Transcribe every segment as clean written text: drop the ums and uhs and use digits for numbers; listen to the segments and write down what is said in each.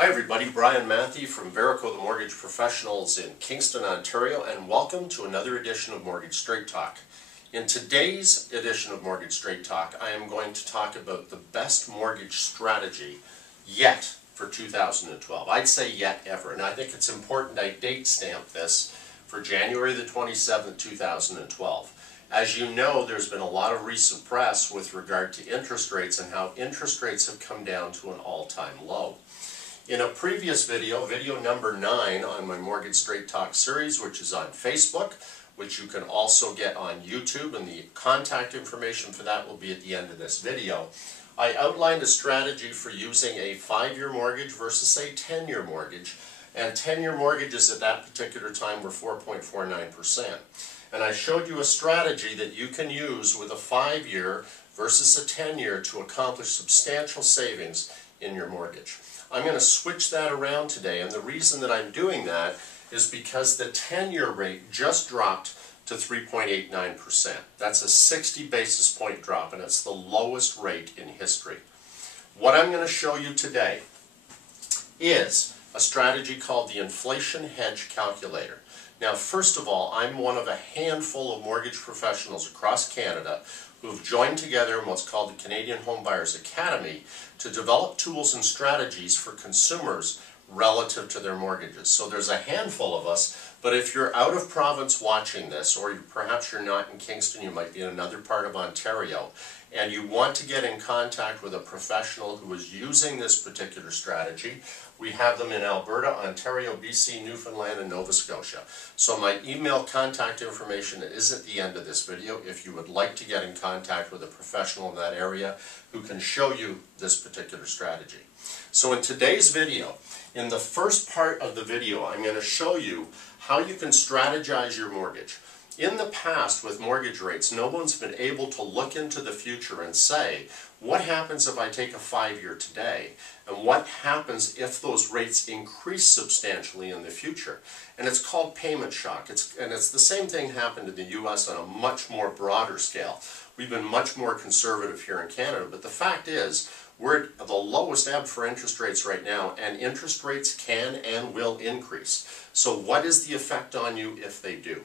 Hi everybody, Brian Matthey from Verico the Mortgage Professionals in Kingston, Ontario, and welcome to another edition of Mortgage Straight Talk. In today's edition of Mortgage Straight Talk, I am going to talk about the best mortgage strategy yet for 2012. I'd say yet ever, and I think it's important I date stamp this for January the 27th, 2012. As you know, there's been a lot of recent press with regard to interest rates and how interest rates have come down to an all-time low. In a previous video, video number 9 on my Mortgage Straight Talk series, which is on Facebook, which you can also get on YouTube, and the contact information for that will be at the end of this video, I outlined a strategy for using a 5-year mortgage versus a 10-year mortgage, and 10-year mortgages at that particular time were 4.49%. And I showed you a strategy that you can use with a 5-year versus a 10-year to accomplish substantial savings in your mortgage. I'm going to switch that around today, and the reason that I'm doing that is because the 10-year rate just dropped to 3.89%. That's a 60 basis point drop, and it's the lowest rate in history. What I'm going to show you today is a strategy called the Inflation Hedge Calculator. Now, first of all, I'm one of a handful of mortgage professionals across Canada who have joined together in what's called the Canadian Home Buyers Academy to develop tools and strategies for consumers relative to their mortgages. So there's a handful of us, but if you're out of province watching this, or perhaps you're not in Kingston, you might be in another part of Ontario, and you want to get in contact with a professional who is using this particular strategy, we have them in Alberta, Ontario, BC, Newfoundland, and Nova Scotia. So my email contact information is at the end of this video if you would like to get in contact with a professional in that area who can show you this particular strategy. So in today's video, in the first part of the video, I'm going to show you how you can strategize your mortgage. In the past, with mortgage rates, no one's been able to look into the future and say, what happens if I take a 5-year today? And what happens if those rates increase substantially in the future? And it's called payment shock. And it's the same thing happened in the U.S. on a much more broader scale. We've been much more conservative here in Canada, but the fact is, we're at the lowest ebb for interest rates right now, and interest rates can and will increase. So what is the effect on you if they do?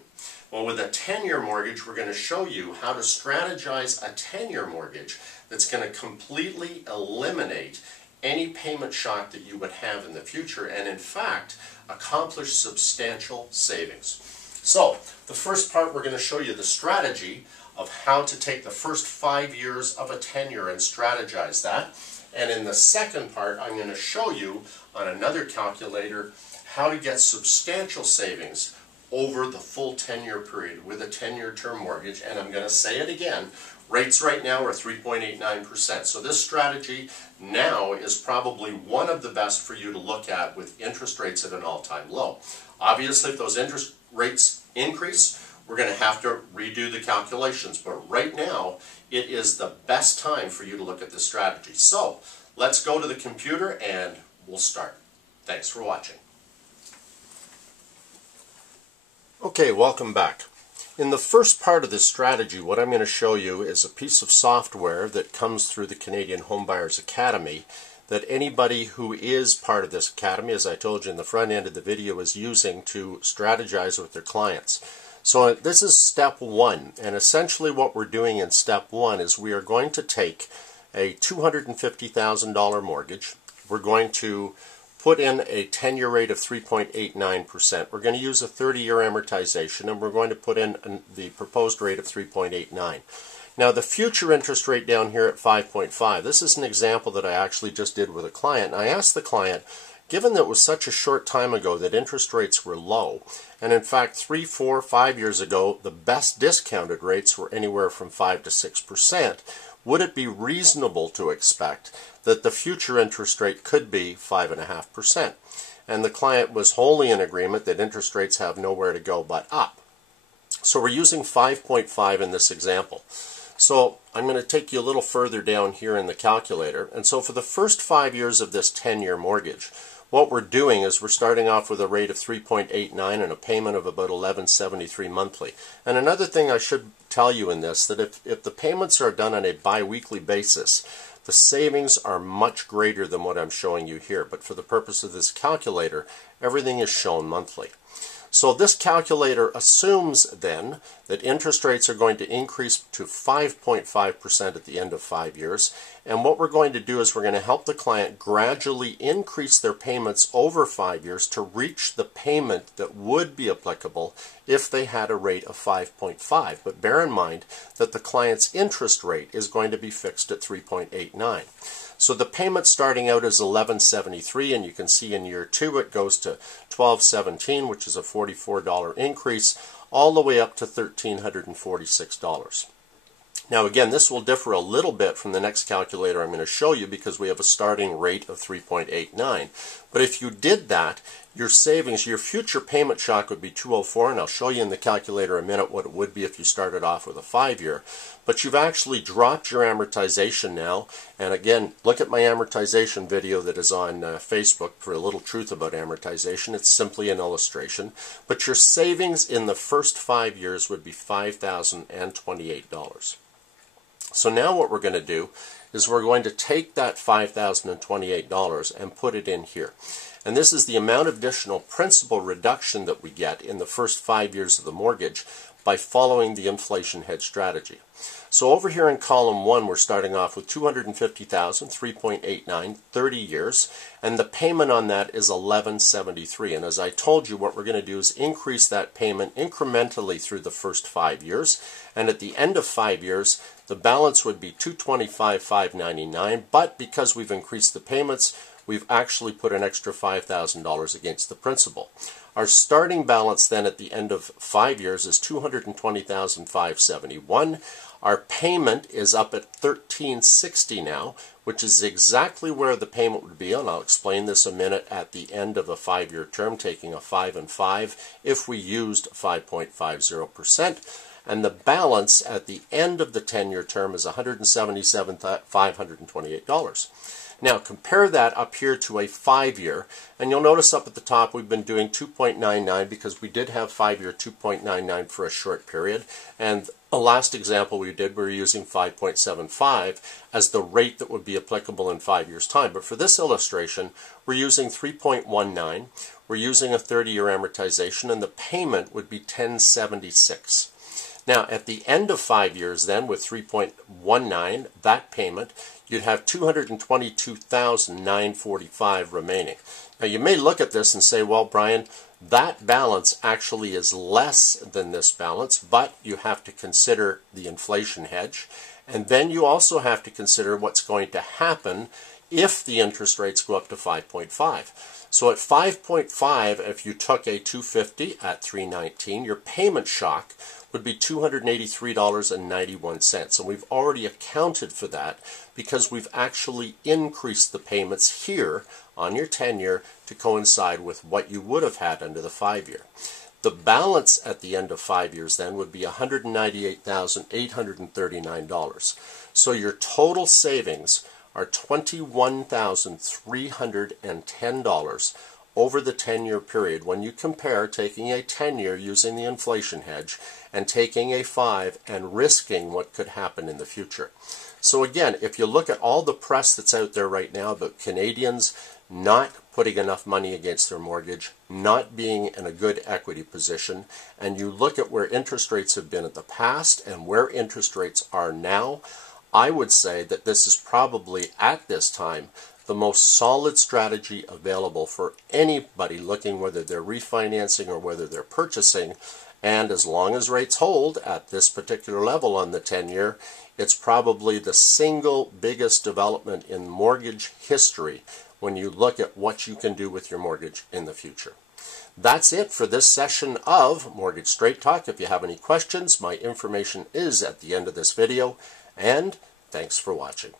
Well, with a 10-year mortgage, we're going to show you how to strategize a 10-year mortgage that's going to completely eliminate any payment shock that you would have in the future, and in fact, accomplish substantial savings. So, the first part, we're going to show you the strategy of how to take the first 5 years of a 10-year and strategize that. And in the second part, I'm going to show you on another calculator how to get substantial savings over the full 10-year period with a 10-year term mortgage. And I'm going to say it again, rates right now are 3.89%. So this strategy now is probably one of the best for you to look at with interest rates at an all-time low. Obviously, if those interest rates increase, we're going to have to redo the calculations, but right now it is the best time for you to look at this strategy. So let's go to the computer and we'll start. Thanks for watching. Okay, welcome back. In the first part of this strategy, what I'm going to show you is a piece of software that comes through the Canadian Home Buyers Academy that anybody who is part of this academy, as I told you in the front end of the video, is using to strategize with their clients. So this is step 1, and essentially what we're doing in step 1 is we are going to take a $250,000 mortgage. We're going to put in a 10-year rate of 3.89%. We're going to use a 30-year amortization, and we're going to put in the proposed rate of 3.89. Now the future interest rate down here at 5.5, this is an example that I actually just did with a client. I asked the client, given that it was such a short time ago that interest rates were low, and in fact 3, 4, 5 years ago the best discounted rates were anywhere from 5 to 6%, would it be reasonable to expect that the future interest rate could be 5.5%? And the client was wholly in agreement that interest rates have nowhere to go but up. So we're using 5.5 in this example. So I'm going to take you a little further down here in the calculator. And so for the first 5 years of this 10-year mortgage, what we're doing is we're starting off with a rate of 3.89 and a payment of about $11.73 monthly. And another thing I should tell you in this, that if the payments are done on a bi-weekly basis, the savings are much greater than what I'm showing you here. But for the purpose of this calculator, everything is shown monthly. So this calculator assumes then that interest rates are going to increase to 5.5% at the end of 5 years. And what we're going to do is we're going to help the client gradually increase their payments over 5 years to reach the payment that would be applicable if they had a rate of 5.5. But bear in mind that the client's interest rate is going to be fixed at 3.89. So the payment starting out is $11.73, and you can see in year 2 it goes to $12.17, which is a $44 increase, all the way up to $1,346. Now again, this will differ a little bit from the next calculator I'm going to show you because we have a starting rate of 3.89. But if you did that, your savings, your future payment shock would be $204, and I'll show you in the calculator in a minute what it would be if you started off with a 5-year. But you've actually dropped your amortization now, and again, look at my amortization video that is on Facebook for a little truth about amortization. It's simply an illustration. But your savings in the first 5 years would be $5,028. So now what we're going to do is we're going to take that $5,028 and put it in here. And this is the amount of additional principal reduction that we get in the first 5 years of the mortgage by following the inflation hedge strategy. So over here in column 1, we're starting off with $250,000, 3.89, 30 years, and the payment on that is $11.73. And as I told you, what we're going to do is increase that payment incrementally through the first 5 years, and at the end of 5 years, the balance would be $225,599, but because we've increased the payments, we've actually put an extra $5,000 against the principal. Our starting balance then at the end of 5 years is $220,571. Our payment is up at $1,360 now, which is exactly where the payment would be, and I'll explain this a minute, at the end of a 5-year term, taking a 5 and 5 if we used 5.50%. And the balance at the end of the 10-year term is $177,528. Now compare that up here to a 5-year, and you'll notice up at the top we've been doing 2.99 because we did have 5-year 2.99 for a short period, and the last example we did, we were using 5.75 as the rate that would be applicable in 5 years' time. But for this illustration, we're using 3.19, we're using a 30-year amortization, and the payment would be $1,076. Now, at the end of 5 years then, with 3.19, that payment, you'd have $222,945 remaining. Now, you may look at this and say, well, Brian, that balance actually is less than this balance, but you have to consider the inflation hedge, and then you also have to consider what's going to happen if the interest rates go up to 5.5. So at 5.5, if you took a 250 at 319, your payment shock would be $283.91. And we've already accounted for that because we've actually increased the payments here on your 10-year to coincide with what you would have had under the 5-year. The balance at the end of 5 years then would be $198,839. So your total savings are $21,310 over the 10-year period when you compare taking a 10-year using the inflation hedge and taking a 5 and risking what could happen in the future. So again, if you look at all the press that's out there right now about Canadians not putting enough money against their mortgage, not being in a good equity position, and you look at where interest rates have been in the past and where interest rates are now, I would say that this is probably, at this time, the most solid strategy available for anybody looking whether they're refinancing or whether they're purchasing. And as long as rates hold at this particular level on the 10-year, it's probably the single biggest development in mortgage history when you look at what you can do with your mortgage in the future. That's it for this session of Mortgage Straight Talk. If you have any questions, my information is at the end of this video, and thanks for watching.